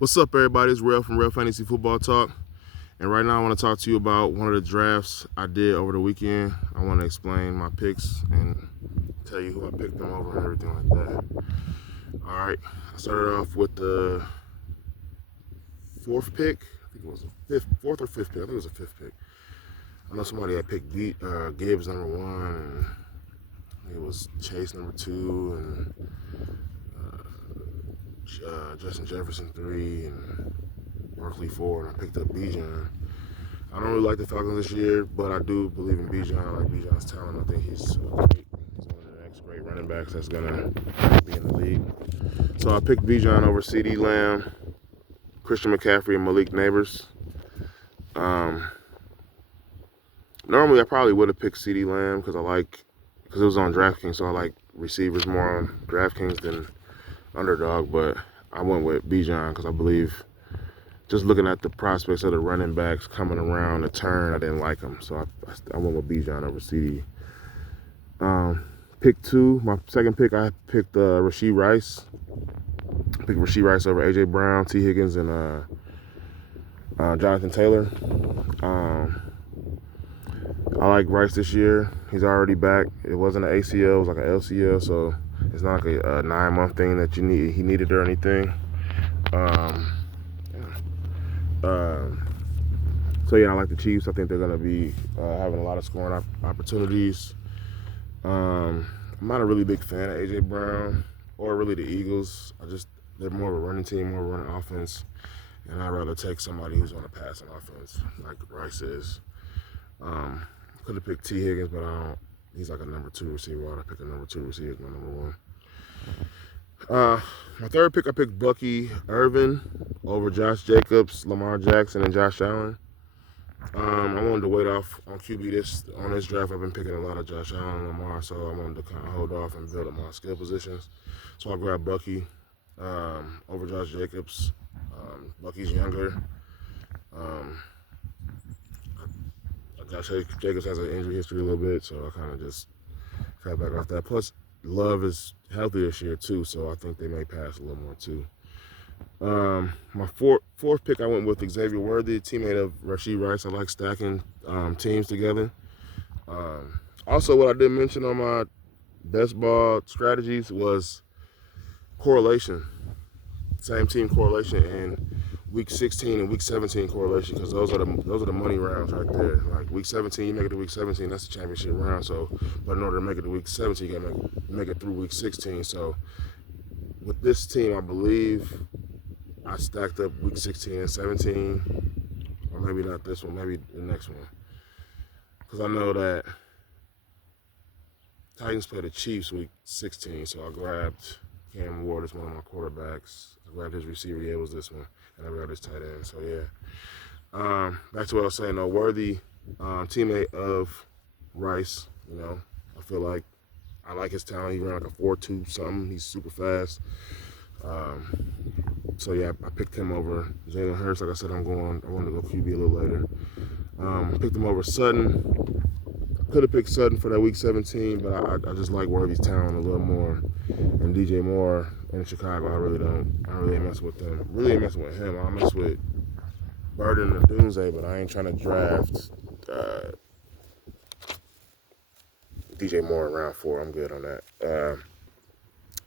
What's up, everybody? It's Real from Real Fantasy Football Talk. And right now I want to talk to you about one of the drafts I did over the weekend. I want to explain my picks and tell you who I picked them over and everything like that. All right. I started off with the fourth pick. I think it was the fourth or fifth pick. I think it was the fifth pick. I know somebody had picked Gibbs number 1, and it was Chase number 2, and Justin Jefferson 3, and Barkley 4, and I picked up Bijan. I don't really like the Falcons this year, but I do believe in Bijan. I like Bijan's talent. I think he's great. He's one of the next great running backs that's going to be in the league. So I picked Bijan over CeeDee Lamb, Christian McCaffrey, and Malik Neighbors. Normally I probably would have picked CeeDee Lamb because it was on Draftkings, so I like receivers more on Draftkings than underdog, but I went with Bijan because I believe, just looking at the prospects of the running backs coming around the turn, I didn't like them, so I went with Bijan over CD. Pick 2, my second pick, I picked Rashee Rice. I picked Rashee Rice over A.J. Brown, T. Higgins, and Jonathan Taylor. I like Rice this year. He's already back. It wasn't an ACL, it was like an LCL, so it's not like a 9-month thing that he needed or anything. So yeah, I like the Chiefs. I think they're gonna be having a lot of scoring opportunities. I'm not a really big fan of AJ Brown or really the Eagles. They're more of a running team, more of a running offense, and I'd rather take somebody who's on a passing offense like Rice is. Could have picked T. Higgins, but I don't. He's like a number 2 receiver. Why would I pick a number 2 receiver as my number 1? My third pick, I picked Bucky Irvin over Josh Jacobs, Lamar Jackson, and Josh Allen. I wanted to wait off on QB on this draft. I've been picking a lot of Josh Allen and Lamar, so I wanted to kind of hold off and build up my skill positions. So I grabbed Bucky over Josh Jacobs. Bucky's younger. Josh Jacobs has an injury history a little bit, so I kind of just fell back off that. Plus, Love is healthy this year too, so I think they may pass a little more too. My fourth pick, I went with Xavier Worthy, teammate of Rashee Rice. I like stacking teams together. Also, what I did mention on my best ball strategies was correlation. Same team correlation and week 16 and week 17 correlation, because those are the money rounds right there. Like week 17, you make it to week 17, that's the championship round. So, but in order to make it to week 17, you gotta make it through week 16. So, with this team, I believe I stacked up week 16 and 17, or maybe not this one, maybe the next one, because I know that Titans play the Chiefs week 16. So I grabbed Cam Ward as one of my quarterbacks. I grabbed his receiver, yeah, it was this one. And I grabbed his tight end, so yeah. Back to what I was saying, Worthy, teammate of Rice, I feel like I like his talent. He ran like a 4.2 something. He's super fast. So yeah, I picked him over Jalen Hurts. Like I said, I wanted to go QB a little later. Picked him over Sutton. Could have picked Sutton for that week 17, but I just like Worthy's talent a little more. And DJ Moore in Chicago, I really ain't messing with them. Really ain't messing with him. I mess with Burden and Doomsday, but I ain't trying to draft DJ Moore in round 4. I'm good on that.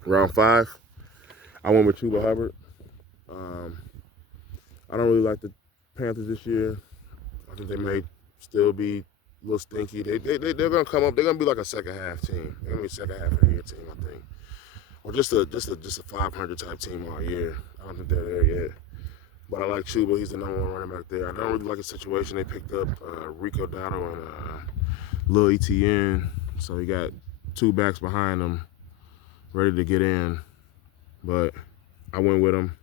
Round 5, I went with Chuba Hubbard. I don't really like the Panthers this year. I think they may still be a little stinky. They're gonna come up. They're gonna be like a second half team. They're gonna be a second half of the year team, I think, or just a 500 type team all year. I don't think they're there yet. But I like Chuba. He's the number 1 running back there. I don't really like the situation. They picked up Rico Dowdle and Lil ETN, so he got 2 backs behind him, ready to get in. But I went with him.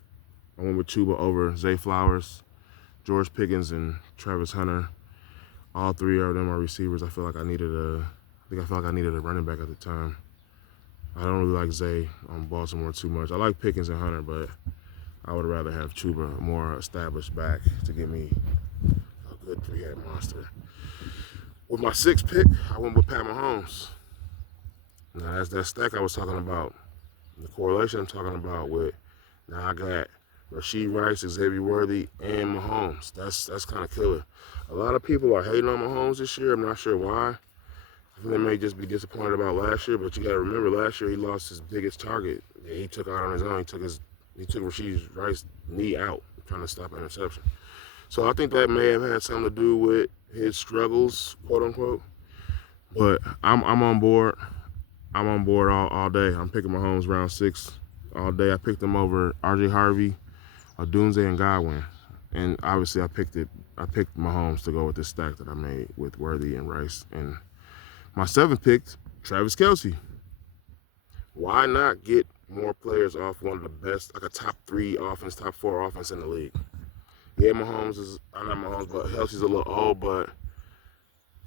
I went with Chuba over Zay Flowers, George Pickens, and Travis Hunter. All 3 of them are receivers. I feel like I needed a running back at the time. I don't really like Zay on Baltimore too much. I like Pickens and Hunter, but I would rather have Chuba, a more established back, to give me a good 3-head monster. With my 6th pick, I went with Pat Mahomes. Now that's that stack I was talking about. The correlation I'm talking about with, now I got Rashee Rice, Xavier Worthy, and Mahomes. That's kind of killer. A lot of people are hating on Mahomes this year. I'm not sure why. I think they may just be disappointed about last year, but you got to remember last year he lost his biggest target. He took out on his own. He took Rashee Rice's knee out trying to stop an interception. So I think that may have had something to do with his struggles, quote unquote. But I'm on board. I'm on board all day. I'm picking Mahomes round 6 all day. I picked him over RJ Harvey, Odunze, and Godwin. And obviously I picked Mahomes to go with this stack that I made with Worthy and Rice. And my 7th pick, Travis Kelce. Why not get more players off one of the best, like a top 3 offense, top 4 offense in the league? Yeah, Mahomes is, I'm not Mahomes, but Kelce's a little old, but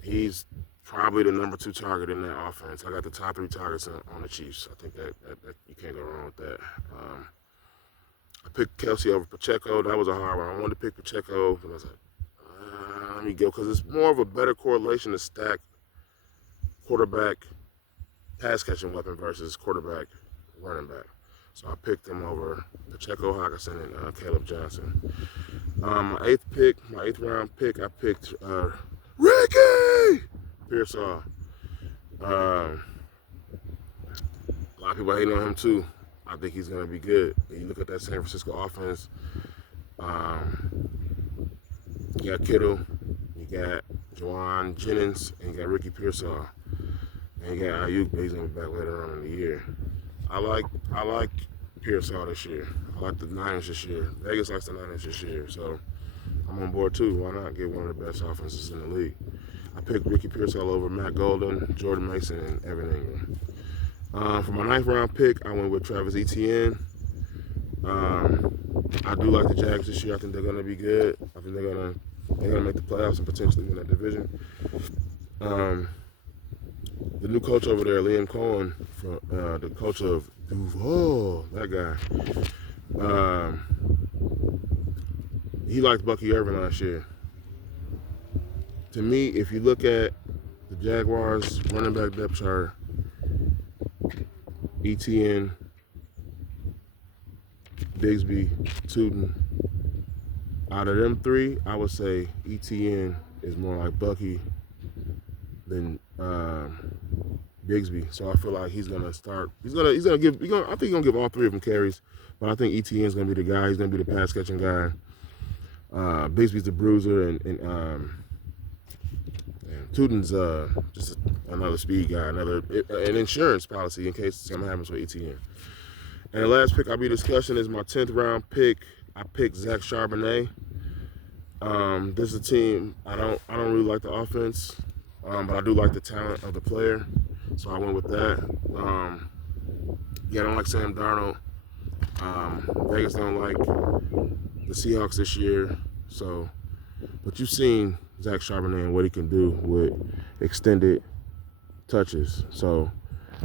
he's probably the number 2 target in that offense. I got the top 3 targets on the Chiefs. I think that you can't go wrong with that. I picked Kelce over Pacheco. That was a hard one. I wanted to pick Pacheco, but I was like, let me go, because it's more of a better correlation to stack quarterback pass-catching weapon versus quarterback running back. So I picked him over Pacheco, Hockenson, and Caleb Johnson. My 8th round pick, I picked Ricky Pearsall. A lot of people hating on him too. I think he's going to be good. You look at that San Francisco offense. You got Kittle, you got Juwan Jennings, and you got Ricky Pearsall. And you got Ayuk, but he's going to be back later on in the year. I like Pearsall this year. I like the Niners this year. Vegas likes the Niners this year. So I'm on board too. Why not get one of the best offenses in the league? I picked Ricky Pearsall over Matt Golden, Jordan Mason, and Evan Ingram. For my 9th round pick, I went with Travis Etienne. I do like the Jags this year. I think they're going to be good. I think they're going to make the playoffs and potentially win that division. The new coach over there, Liam Cohen, the coach of Duval, that guy, he liked Bucky Irvin last year. To me, if you look at the Jaguars running back depth chart, Etienne, Bigsby, Tootin, out of them 3, I would say Etienne is more like Bucky than Bigsby. So I feel like he's gonna start. I think he's gonna give all 3 of them carries, but I think Etienne's gonna be the guy. He's gonna be the pass catching guy. Bigsby's the bruiser, and Tootin's just another speed guy, an insurance policy in case something happens with Etienne. And the last pick I'll be discussing is my 10th round pick. I picked Zach Charbonnet. This is a team I don't really like the offense, but I do like the talent of the player, so I went with that. I don't like Sam Darnold. Vegas don't like the Seahawks this year, so. But you've seen Zach Charbonnet and what he can do with extended touches. So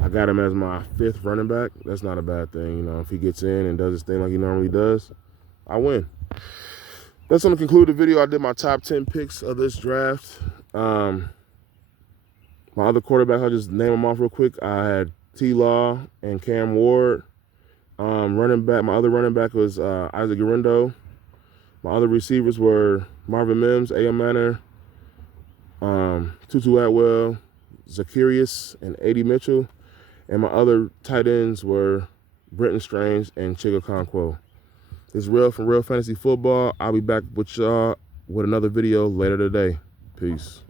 I got him as my 5th running back. That's not a bad thing. If he gets in and does his thing like he normally does, I win. That's going to conclude the video. I did my top 10 picks of this draft. My other quarterback, I'll just name them off real quick. I had T-Law and Cam Ward. Running back, my other running back was Isaac Guerrero. My other receivers were Marvin Mims, A.M. Manor, Tutu Atwell, Zacharias, and A.D. Mitchell. And my other tight ends were Brenton Strange and Chiga Conquo. It's Real from Real Fantasy Football. I'll be back with y'all with another video later today. Peace.